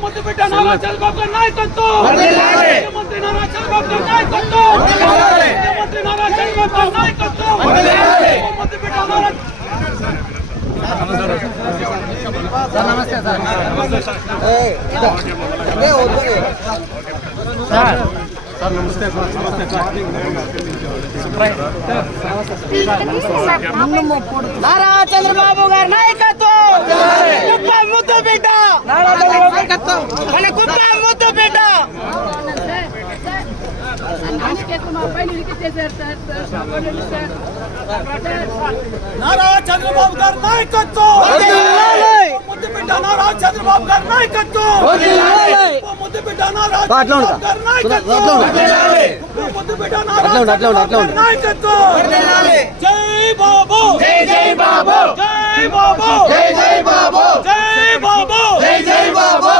ముద్దుబిడ్డ నారా చంద్రబాబు గారి నాయకత్వం ముఖ్యమంత్రి నారా చంద్రబాబు గారి నాయకత్వం ముఖ్యమంత్రి నారా చంద్రబాబు గారి నాయకత్వం ముద్దుబిడ్డ నారా నమస్తే సార్ నమస్తే నారా చంద్రబాబు గారి నాయకత్వం ముద్దుబిడ్డ మన కుప్ప ముద్దుబిడ్డ నారా చంద్రబాబు గారి నాయకత్వం ముద్దుబిడ్డ నారా చంద్రబాబు గారి నాయకత్వం ముద్దుబిడ్డ నారా చంద్రబాబు గారి నాయకత్వం ముద్దుబిడ్డ నారా చంద్రబాబు గారి నాయకత్వం జై బాబు జై జై బాబు జై బాబు జై జై బాబు జై బాబు జై జై బాబు